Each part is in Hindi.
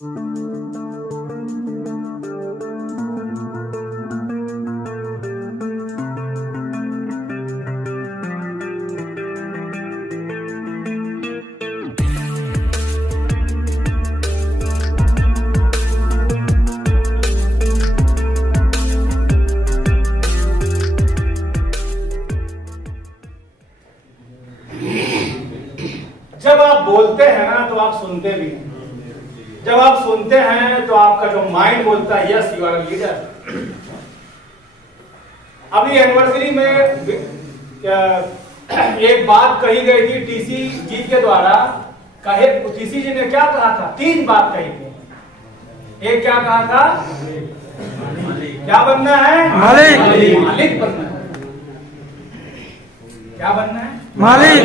जब आप बोलते हैं ना तो आप सुनते भी हैं। जब आप सुनते हैं तो आपका जो माइंड बोलता है yes you are a leader. अभी एनिवर्सरी में एक बात कही गई थी टीसी जी के द्वारा। टीसी जी ने क्या कहा था? 3 बात कही थी। एक क्या कहा था? क्या बनना है? मालिक। मालिक बनना है। क्या बनना है? मालिक।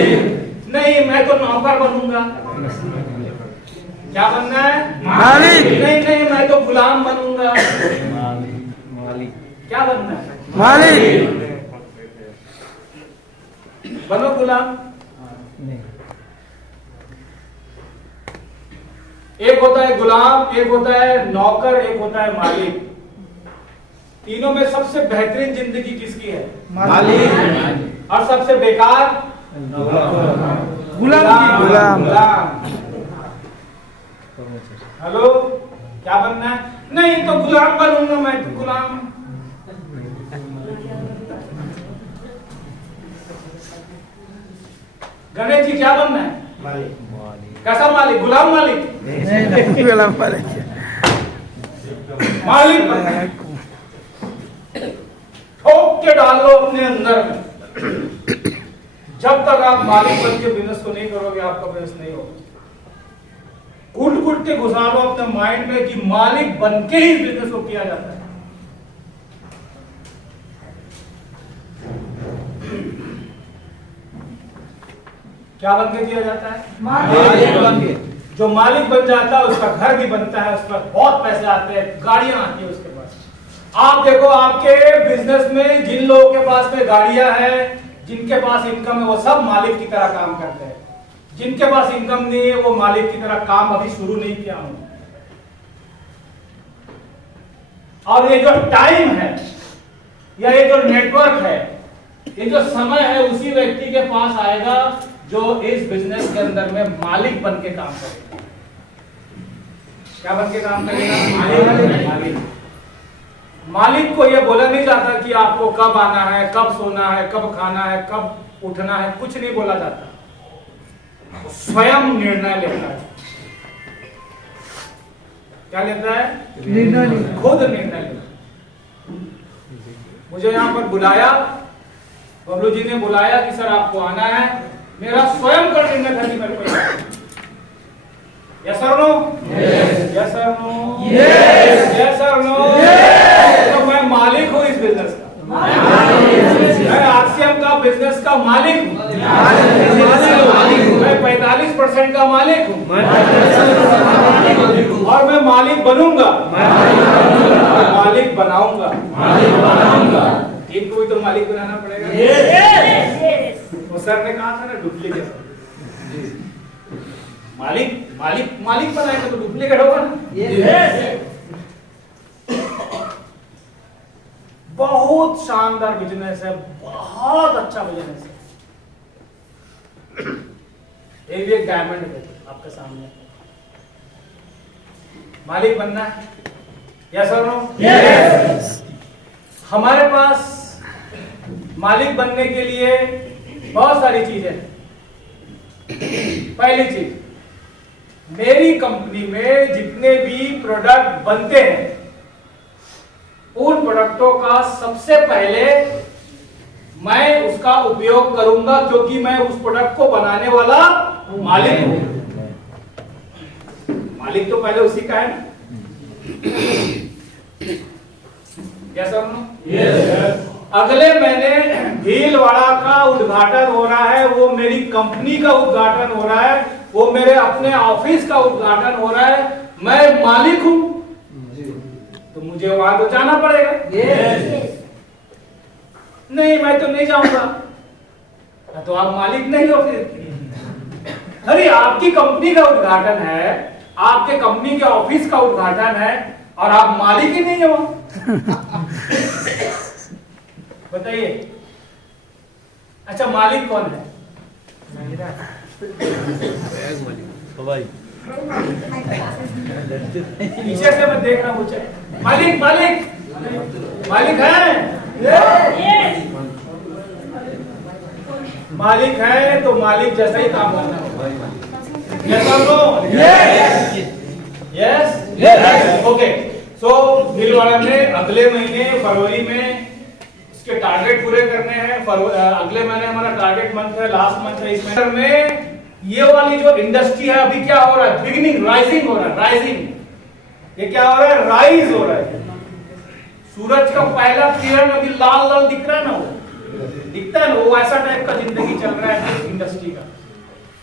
नहीं, मैं तो नौकर बनूंगा। क्या बनना है? मालिक। नहीं नहीं, मैं तो गुलाम बनूंगा। क्या बनना है? मालिक। बनो गुलाम। एक होता है गुलाम, एक होता है नौकर, एक होता है मालिक। तीनों में सबसे बेहतरीन जिंदगी किसकी है? मालिक। और सबसे बेकार? गुलाम की। गुलाम। हेलो, क्या बनना है? नहीं तो गुलाम बनूंगा मैं तो गुलाम। गणेश जी क्या बनना है? मालिक। कैसा मालिक? गुलाम मालिक? गुलाम मालिक। मालिक बनना है। ठोक के डाल लो अपने अंदर में। जब तक आप मालिक बन के बिजनेस को नहीं करोगे आपका बिजनेस नहीं होगा। कूट कूट के घुसा लो अपने माइंड में कि मालिक बन के ही बिजनेस को किया जाता है। क्या बन के किया जाता है? मालिक बन के। जो मालिक बन जाता है उसका घर भी बनता है, उस पर बहुत पैसे आते हैं, गाड़ियां आती है उसके पास। आप देखो आपके बिजनेस में जिन लोगों के पास में गाड़ियां हैं, जिनके पास इनकम है, वो सब मालिक की तरह काम करते हैं। जिनके पास इनकम नहीं है वो मालिक की तरह काम अभी शुरू नहीं किया हूं। और ये जो टाइम है या ये जो नेटवर्क है, ये जो समय है, उसी व्यक्ति के पास आएगा जो इस बिजनेस के अंदर में मालिक बन के काम करेगा। क्या बन के काम करेगा? मालिक। मालिक को यह बोला नहीं जाता कि आपको कब आना है, कब सोना है, कब खाना है, कब उठना है, कुछ नहीं बोला जाता। वो स्वयं निर्णय लेता है। क्या लेता है? निर्णय। खुद निर्णय लेता। मुझे यहां पर बुलाया, बबलू जी ने बुलाया कि सर आपको आना है। मेरा स्वयं का निर्णय था कि मेरे को yes sir no? Yes sir no? Yes sir no? तो मैं मालिक हूं इस बिजनेस का। मैं आरसीएम का बिजनेस का मालिक हूं। मैं 45% का मालिक हूं और मैं मालिक बनूंगा, मालिक बनाऊंगा। इनको भी तो मालिक बनाना पड़ेगा। वो सर ने कहा था ना डुप्लीकेट। मालिक बनाएगा तो डुप्लीकेट होगा ना। बहुत शानदार बिजनेस है, बहुत अच्छा बिजनेस है। एक डायमंड है आपके सामने। मालिक बनना है? यस और नो? यस। हमारे पास मालिक बनने के लिए बहुत सारी चीजें हैं। पहली चीज, मेरी कंपनी में जितने भी प्रोडक्ट बनते हैं उन प्रोडक्टों का सबसे पहले मैं उसका उपयोग करूंगा, क्योंकि मैं उस प्रोडक्ट को बनाने वाला मालिक हूं। मालिक तो पहले उसी का है ना। यस और नो? यस। अगले महीने भीलवाड़ा का उद्घाटन हो रहा है, वो मेरी कंपनी का उद्घाटन हो रहा है, वो मेरे अपने ऑफिस का उद्घाटन हो रहा है। मैं मालिक हूं तो मुझे वहां तो जाना पड़ेगा। नहीं, मैं तो नहीं जाऊंगा। तो आप मालिक नहीं हो फिर। अरे आपकी कंपनी का उद्घाटन है, आपके कंपनी के ऑफिस का उद्घाटन है और आप मालिक ही नहीं हो। बताइए, अच्छा मालिक कौन है? पीछे से मैं देख रहा हूँ, मालिक मालिक मालिक है। मालिक है तो मालिक जैसा ही काम करना होगा। Yes okay. सो भीलवाड़ा में अगले महीने फरवरी में इसके टारगेट पूरे करने हैं। अगले महीने हमारा टारगेट मंथ है, लास्ट मंथ है। इस महीने में ये वाली जो इंडस्ट्री है अभी क्या हो रहा है? बिगिनिंग, राइजिंग हो रहा है, राइजिंग। ये क्या हो रहा है? राइज हो रहा है। सूरज का पहला किरण अभी लाल लाल दिख रहा है ना, वो दिखता है ना, वो ऐसा टाइप का जिंदगी चल रहा है इस इंडस्ट्री का।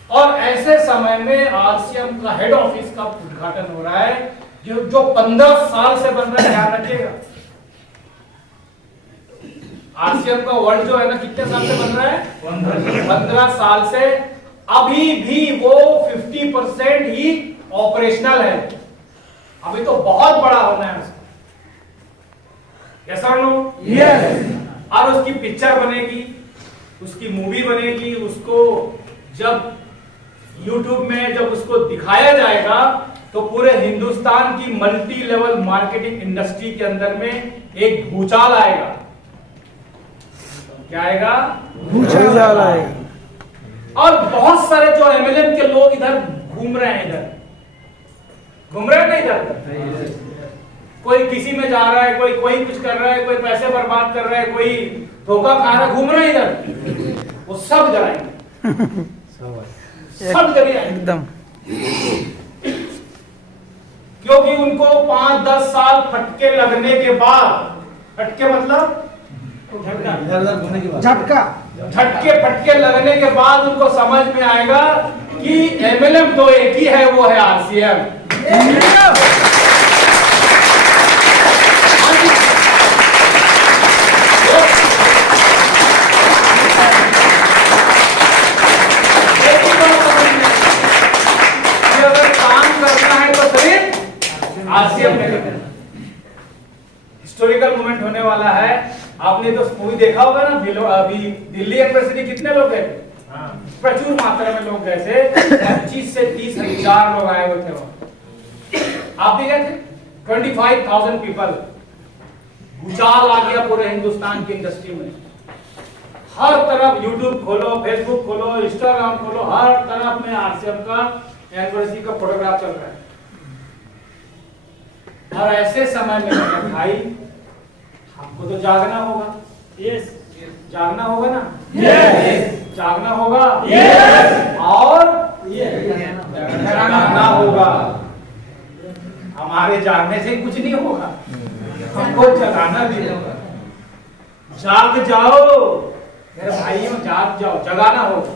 और ऐसे समय में आरसीएम का हेड ऑफिस का उद्घाटन हो रहा है, जो 15 साल से बन रहा है। ध्यान रखिएगा, आरसीएम का वर्ल्ड जो है ना, कितने साल से बन रहा है? 15 साल से। अभी भी वो 50% ही ऑपरेशनल है। अभी तो बहुत बड़ा होना है उसका। यस और नो? यस। और उसकी पिक्चर बनेगी, उसकी मूवी बनेगी। उसको जब YouTube में जब उसको दिखाया जाएगा तो पूरे हिंदुस्तान की मल्टी लेवल मार्केटिंग इंडस्ट्री के अंदर में एक भूचाल आएगा। क्या आएगा? भूचाल आएगा। और बहुत सारे जो एमएलएम के लोग इधर घूम रहे हैं, इधर घूम रहे हैं ना, इधर कोई किसी में जा रहा है, कोई कुछ कर रहा है, कोई पैसे बर्बाद कर रहा है, कोई धोखा खा रहा है, घूम रहे हैं इधर। वो सब इधर आएंगे, सब इधर ही आएंगे एकदम। क्योंकि उनको 5-10 साल फटके लगने के बाद, फटके मतलब झटके फटके लगने के बाद उनको समझ में आएगा कि एमएलएम तो एक ही है, वो है आरसीएम। अगर काम करना है तो सिर्फ आरसीएम में। हिस्टोरिकल मोमेंट होने वाला है। आपने तो मूवी देखा होगा ना, अभी दिल्ली यूनिवर्सिटी कितने लोग गए? प्रचुर मात्रा में लोग गए थे। 25 से 30 हजार लोग आए हुए थे वहां। आप भी गए थे? 25,000 पीपल। भूचाल आ गया पूरे हिंदुस्तान की इंडस्ट्री में। हर तरफ यूट्यूब खोलो, फेसबुक खोलो, इंस्टाग्राम खोलो, हर तरफ में आरसीएम का एनिवर्सरी का फोटोग्राफ चल रहा है। और ऐसे समय में मेरे भाई, हमको तो जागना होगा। यस, जागना होगा ना? यस, जागना होगा। यस, और जगाना होगा। हमारे जागने से कुछ नहीं होगा, हमको जगाना भी होगा। जाग जाओ मेरे भाइयों, जाग जाओ, जगाना होगा।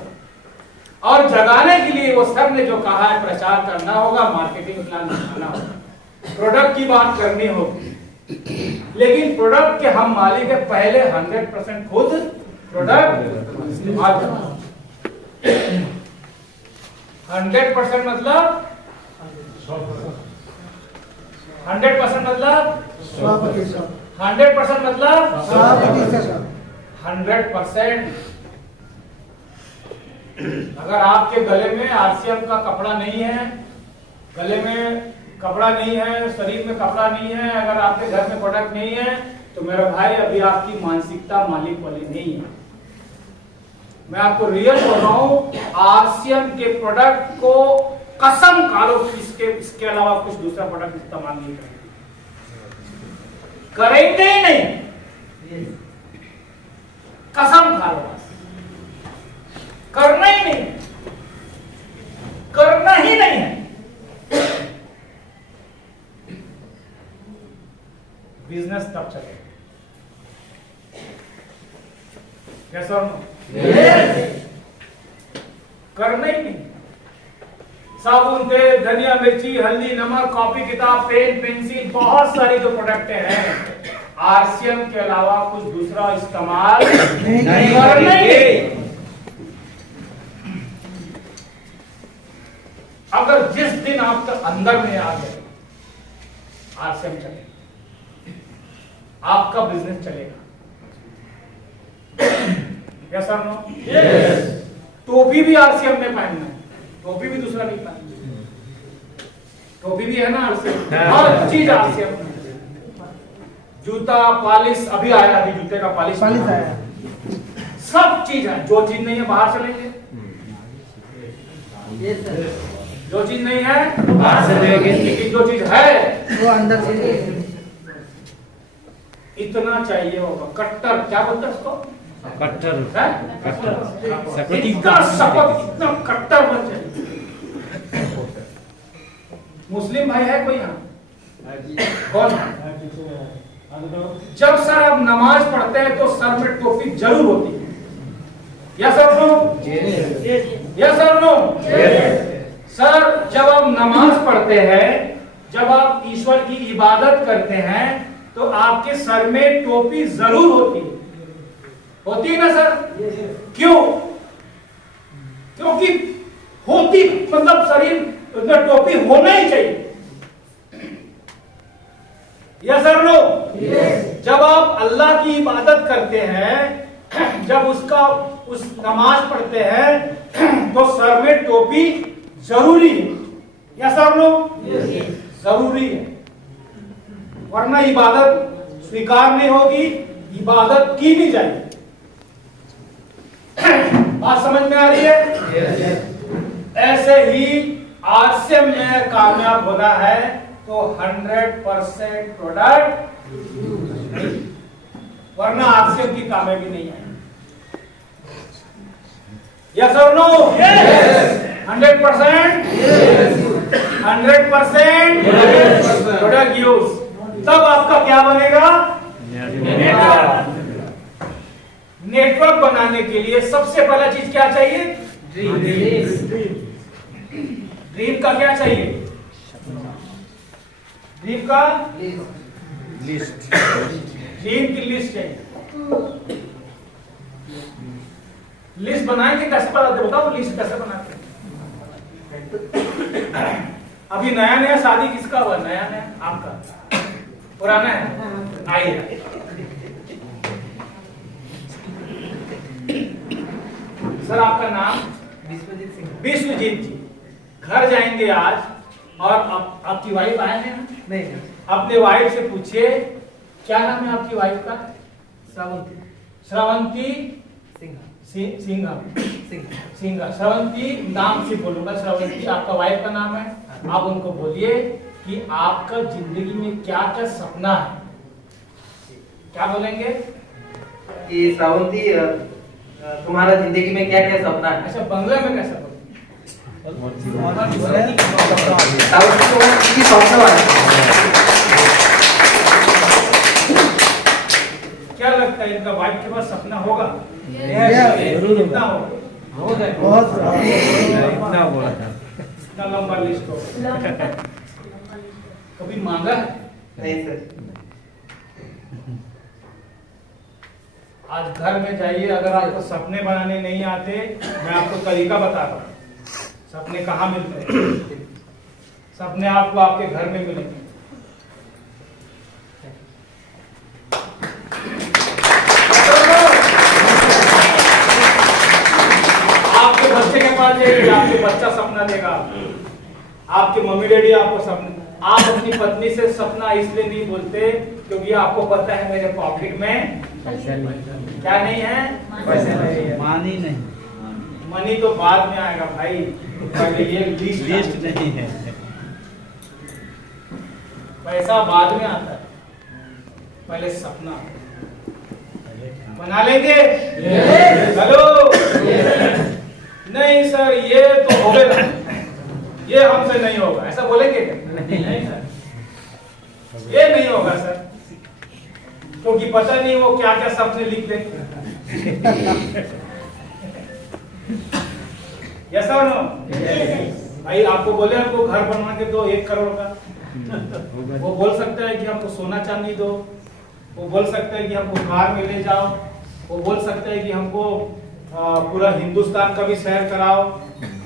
और जगाने के लिए वो सब ने जो कहा है, प्रचार करना होगा, मार्केटिंग प्लान बनाना होगा, प्रोडक्ट की बात करनी होगी। लेकिन प्रोडक्ट के हम मालिक है, पहले 100% खुद प्रोडक्ट इस्तेमाल करना। 100% मतलब 100% मतलब 100% मतलब 100%। अगर आपके गले में आरसीएम का कपड़ा नहीं है, गले में कपड़ा नहीं है, शरीर में कपड़ा नहीं है, अगर आपके घर में प्रोडक्ट नहीं है, तो मेरा भाई अभी आपकी मानसिकता मालिक वाली नहीं है। मैं आपको रियल बोल रहा हूं, आरसीएम के प्रोडक्ट को कसम खा लो, इसके अलावा कुछ दूसरा प्रोडक्ट इस्तेमाल नहीं करेंगे ही नहीं। कसम खा लो, करना ही नहीं, करना ही नहीं है। बिजनेस तब चलेगा। यस और नो? यस। करना ही नहीं। साबुन, तेल, धनिया, मिर्ची, हल्दी, नमक, कॉपी, किताब, पेन, पेंसिल, बहुत सारी जो प्रोडक्ट हैं, आरसीएम के अलावा कुछ दूसरा इस्तेमाल नहीं करेंगे। अगर जिस दिन आपका अंदर में आ गए आरसीएम चलेगा, आपका बिजनेस चलेगा। यस और नो? यस। टोपी भी आरसीएम में पहनना है, टोपी भी दूसरा नहीं पहनना, टोपी भी है ना आरसीएम, हर चीज आरसीएम में। जूता पॉलिश अभी आया, अभी जूते का पॉलिश आया, सब चीज है। जो चीज नहीं है बाहर चलेंगे, जो चीज नहीं है बाहर चलेंगे, लेकिन जो चीज है वो अंदर से इतना चाहिए होगा। कट्टर क्या बोलते हैं उसको? कट्टर है? इतना शपथ, इतना कट्टर बन चाहिए। मुस्लिम भाई है कोई यहाँ? कौन? जब सर आप नमाज पढ़ते हैं तो सर में टोपी जरूर होती है। Yes sir no? Yes sir no? Sir जब आप नमाज पढ़ते हैं, जब आप ईश्वर की इबादत करते हैं, तो आपके सर में टोपी जरूर होती है। होती है ना सर? क्यों? क्योंकि होती मतलब शरीर में टोपी होना ही चाहिए। Yes sir no? जब आप अल्लाह की इबादत करते हैं, जब उस नमाज पढ़ते हैं, तो सर में टोपी जरूरी है। Yes sir no? जरूरी है, वरना इबादत स्वीकार नहीं होगी, इबादत की नहीं जाएगी। बात समझ में आ रही है? ऐसे ही आरसीएम में कामयाब होना है तो 100% प्रोडक्ट, वरना आरसीएम की कामयाबी नहीं है। यस और नो? 100%? 100% प्रोडक्ट यूज, तब आपका क्या बनेगा? नेटवर्क बनाने के लिए सबसे पहला चीज क्या चाहिए? ड्रीम का क्या चाहिए? ड्रीम का लिस्ट, ड्रीम की लिस्ट चाहिए। लिस्ट बनाएंगे कैसे? बनाते बताओ, लिस्ट कैसे बनाते? अभी नया नया शादी किसका हुआ? नया नया आपका? पुराना है? आइए सर, आपका नाम? विश्वजीत सिंह। विश्वजीत जी, घर जाएंगे आज और आपकी वाइफ आए हैं? नहीं, अपने वाइफ से पूछिए क्या नाम है आपकी वाइफ का? श्रावंती श्रावंती सिंह। सिंह। श्रावंती नाम से बोलूंगा। श्रावंती आपका वाइफ का नाम है। आप उनको बोलिए कि आपका जिंदगी में क्या क्या सपना है। क्या बोलेंगे? कि श्रावंती, तुम्हारा जिंदगी में क्या क्या सपना है? अच्छा, बंगला में कैसा बोलेंगे? श्रावंती तुम्हारा की सपना है? क्या लगता है इनका वाइफ के पास सपना होगा? जरूर कितना होगा? बहुत इतना बोला था। इतना लंबा लिस्ट होगा। कभी मांगा है? नहीं सर। आज घर में जाइए, अगर आपको सपने बनाने नहीं आते, मैं आपको तरीका बता रहा हूँ। सपने कहाँ मिलते हैं? सपने आपको आपके घर में मिलेंगे। आपके बच्चे के पास जाइए, आपके बच्चा सपना देगा। आपके मम्मी डैडी आपको सपना, आप अपनी पत्नी से सपना इसलिए नहीं बोलते क्योंकि आपको पता है मेरे पॉकेट में क्या नहीं है? पैसे नहीं है। मानी नहीं, मनी तो बाद में आएगा भाई, पहले ये लिस्ट नहीं है। पैसा बाद में आता है, पहले सपना बना लेंगे। हेलो? नहीं सर, ये तो हो गया, ये हमसे नहीं होगा, ऐसा बोलेंगे क्या? नहीं सर, ये नहीं होगा सर, क्योंकि पता नहीं वो क्या क्या सपने लिख देते। यस और नो? भाई आपको बोले हमको घर बनवा के दो 1 करोड़ का, वो बोल सकता है कि हमको सोना चांदी दो, वो बोल सकता है कि हमको कार में ले जाओ, वो बोल सकता है कि हमको पूरा हिंदुस्तान का भी सैर कराओ,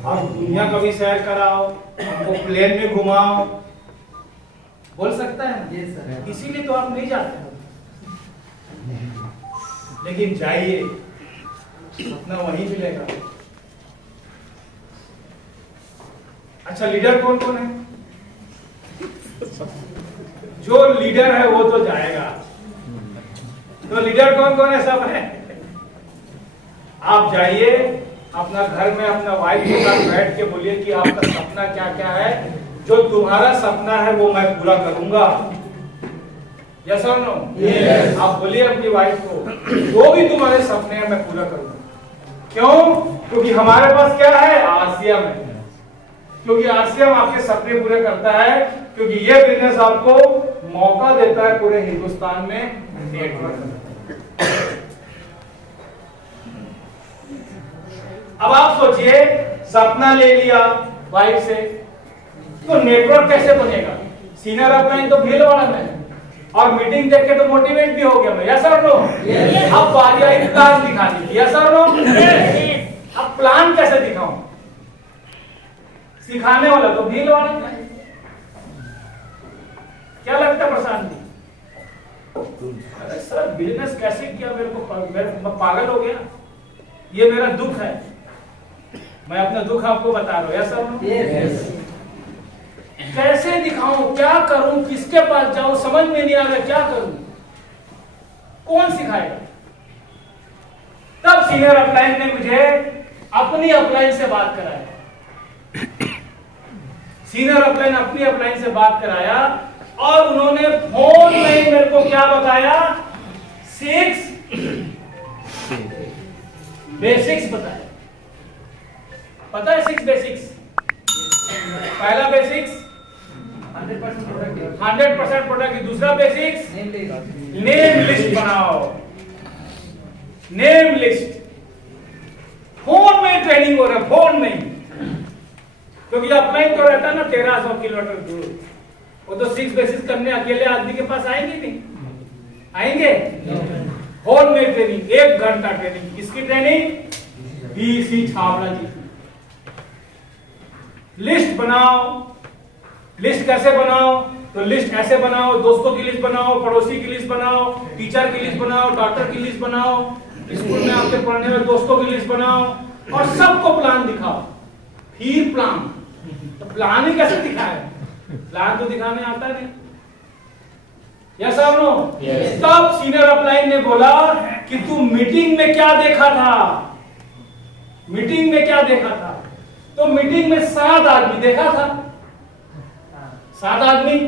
और दुनिया का भी सैर कराओ, हमको प्लेन में घुमाओ, बोल सकता है ना? Yes sir. इसीलिए तो आप नहीं जाते हो। लेकिन जाइए, सपना वहीं मिलेगा। अच्छा, लीडर कौन कौन है? जो लीडर है वो तो जाएगा। तो लीडर कौन कौन है? सब है। आप जाइए, अपना घर में अपना वाइफ के साथ बैठ के बोलिए कि आपका सपना क्या क्या है। जो तुम्हारा सपना है वो मैं पूरा करूंगा। यस और नो? यस। आप बोलिए अपनी वाइफ को, जो भी तुम्हारे सपने हैं मैं पूरा करूंगा। क्यों? क्योंकि हमारे पास क्या है? आरसीएम है। क्योंकि आरसीएम आपके सपने पूरे करता है, क्योंकि ये बिजनेस आपको मौका देता है पूरे हिंदुस्तान में नेटवर्क। अब आप सोचिए, सपना ले लिया वाइफ से, तो नेटवर्क कैसे बनेगा? सीनियर अपलाइन तो भीलवाड़ा में है, और मीटिंग देख के तो मोटिवेट भी हो गया मैं। यस और नो? अब बारी आई प्लान दिखाने की। यस और नो? अब प्लान कैसे दिखाऊं? सिखाने वाला तो भीलवाड़ा में है। क्या लगता है प्रशांत जी? अरे सर, बिजनेस कैसे किया? मैं पागल हो गया। ये मेरा दुख है, मैं अपना दुख आपको बता रहा हूँ। यस और नो? कैसे दिखाऊं, क्या करूं, किसके पास जाऊं, समझ में नहीं आ रहा क्या करूं, कौन सिखाएगा? तब सीनियर अपलाइन ने मुझे अपनी अपलाइन से बात कराया। सीनियर अपलाइन अपनी अपलाइन से बात कराया, और उन्होंने फोन में मेरे को क्या बताया? 6 बेसिक्स बताया। पता है 6 बेसिक्स? पहला बेसिक्स 100% प्रोडक्ट। दूसरा बेसिक्स नेम लिस्ट बनाओ। नेम लिस्ट फोन में ट्रेनिंग हो रहा है, फोन में। क्योंकि अपलाइन तो रहता है ना 1300 किलोमीटर दूर, वो तो 6 बेसिस करने अकेले आदमी के पास आएंगे नहीं? आएंगे? फोन में ट्रेनिंग, 1 घंटा ट्रेनिंग। किसकी ट्रेनिंग? बीसी छावड़ा जी। लिस्ट बनाओ। लिस्ट कैसे बनाओ? तो लिस्ट ऐसे बनाओ, दोस्तों की लिस्ट बनाओ, पड़ोसी की लिस्ट बनाओ, टीचर की लिस्ट बनाओ, डॉक्टर की लिस्ट बनाओ, स्कूल में आपके पढ़ने वाले दोस्तों की लिस्ट बनाओ, और सबको प्लान दिखाओ। फिर प्लान, तो प्लान ही कैसे दिखाए? प्लान तो दिखाने आता नहीं। यस और नो? तब सीनियर अपलाइन ने बोला कि तू मीटिंग में क्या देखा था? मीटिंग में क्या देखा था? तो मीटिंग में 7 आदमी देखा था। 7 आदमी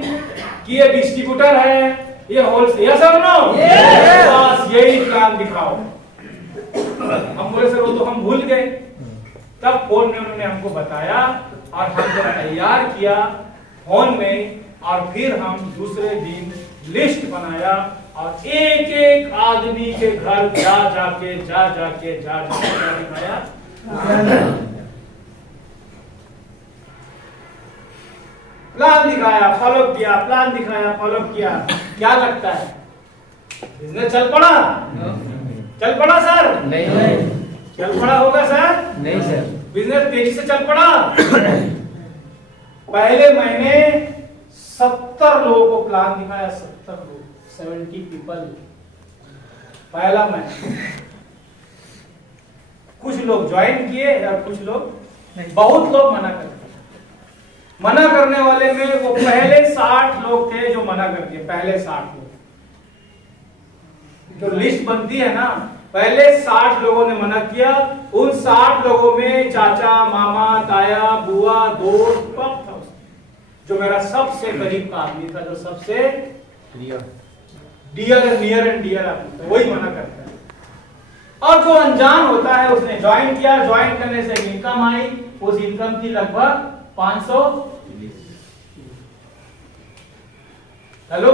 कि ये डिस्ट्रीब्यूटर है, ये होलसेल। यस और नो? बस यही प्लान दिखाओ। हम बोले सर वो तो हम भूल गए। तब फोन में उन्होंने हमको बताया, और हमको तैयार किया फोन में, और फिर हम दूसरे दिन लिस्ट बनाया, और एक एक आदमी के घर जा जाके दिखाया। प्लान दिखाया, फॉलो किया, प्लान दिखाया, फॉलो किया। क्या लगता है बिजनेस चल पड़ा? चल पड़ा सर? नहीं। चल पड़ा होगा सर? नहीं सर। बिजनेस तेजी से चल पड़ा। पहले महीने 70 लोगों को प्लान दिखाया। 70 पीपल पहला महीना। कुछ लोग ज्वाइन किए और कुछ लोग, बहुत लोग मना करते। मना करने वाले में वो पहले 60 लोग थे जो मना कर दिए। पहले 60 लोग, जो लिस्ट बनती है ना, पहले 60 लोगों ने मना किया। उन 60 लोगों में चाचा, मामा, ताया, बुआ, दोस्त सब था। जो मेरा सबसे करीब का आदमी था, जो सबसे डियर एंड डियर आदमी था, वही मना करता है। और जो अनजान होता है उसने ज्वाइन किया। ज्वाइन करने से इनकम आई, उस इनकम की लगभग 500। हेलो,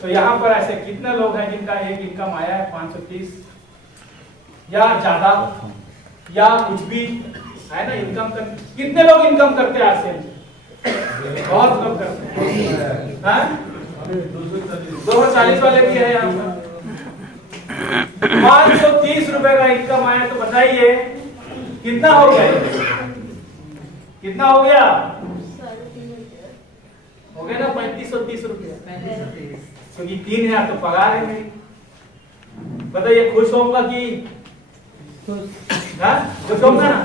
तो यहाँ पर ऐसे कितने लोग हैं जिनका एक इनकम आया है 530 या ज्यादा या कुछ भी है ना? इनकम कर कितने लोग इनकम करते हैं आज से? बहुत लोग करते हैं। 240 वाले भी है यहाँ पर। 530 रुपए का इनकम आया, तो बताइए कितना हो गया? कितना हो गया? हो गया ना 3530 रुपया, क्योंकि 3 है तो पगार है मेरी। बताइए खुश होऊंगा कि खुश होऊंगा ना?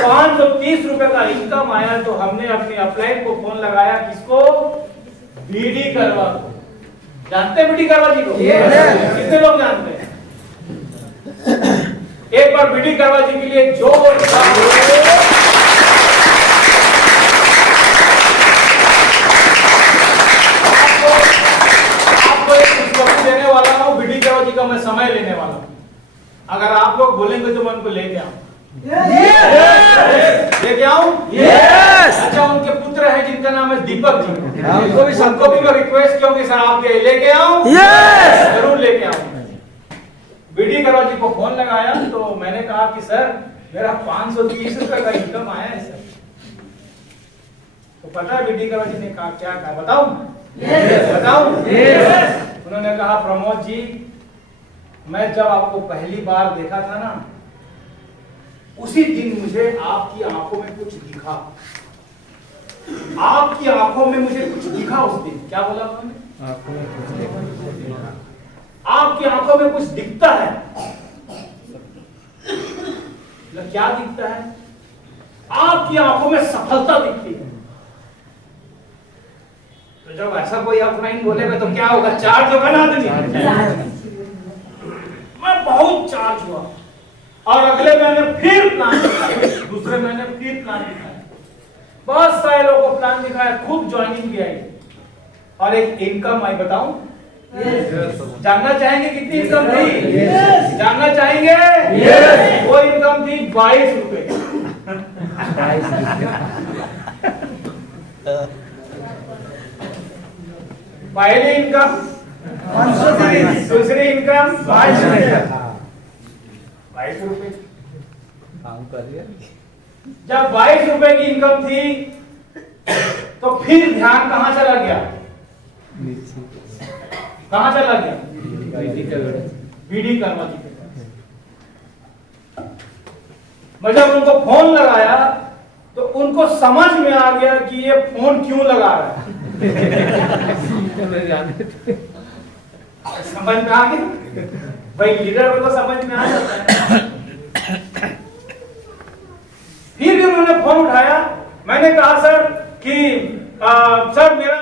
530 रुपए का इनकम आया तो हमने अपनी अपलाइन को फोन लगाया, किसको? बीडी करवा को। जानते हैं बीडी करवा जी को? कितने लोग जानते हैं? एक बार बीडी करवा जी के लिए जोरदार देने वाला हूं। बीडी करवा जी का मैं समय लेने वाला हूं। अगर आप लोग बोलेंगे तो मैं उनको लेके आऊं। लेके आऊं? अच्छा, उनके पुत्र हैं जिनका नाम है दीपक जी। उनको भी मैं रिक्वेस्ट किया कि सर आप लेके आऊं? जरूर लेके आऊं। बीडी करवा जी को फोन लगाया तो मैंने कहा कि सर मेरा 530 रुपए का इनकम आया है सर। तो पता है बीडी करवा जी ने कहा, क्या कहा बताऊं? बताऊं? उन्होंने कहा प्रमोद जी, मैं जब आपको पहली बार देखा था ना, उसी दिन मुझे आपकी आंखों में कुछ दिखा। आपकी आंखों में मुझे कुछ दिखा उस दिन। क्या बोला उन्होंने? आपकी आंखों में कुछ दिखता है। क्या दिखता है? आपकी आंखों में सफलता दिखती है। तो जब ऐसा कोई अपलाइन बोलेगा तो क्या होगा? चार्ज होगा ना आदमी। मैं बहुत चार्ज हुआ और अगले महीने फिर प्लान दिखाया, दूसरे महीने फिर प्लान दिखाया, बहुत सारे लोगों को प्लान दिखाया, खूब ज्वाइनिंग भी आई और एक इनकम आई। बताऊं? जानना चाहेंगे कितनी इनकम थी? जानना चाहेंगे? वो इनकम थी 22 रुपए। पहली इनकम 530, दूसरी इनकम 22 रुपए। जब 22 रुपए की इनकम थी तो फिर ध्यान कहां चला गया? कहां चला गया? बीडी करवा जी के पास। मैं जब उनको फोन लगाया तो उनको समझ में आ गया कि ये फोन क्यों लगा रहा है। समझ में आ गया भाई, लीडर को समझ में आ जाता है। फिर भी उन्होंने फोन उठाया। मैंने कहा सर कि सर मेरा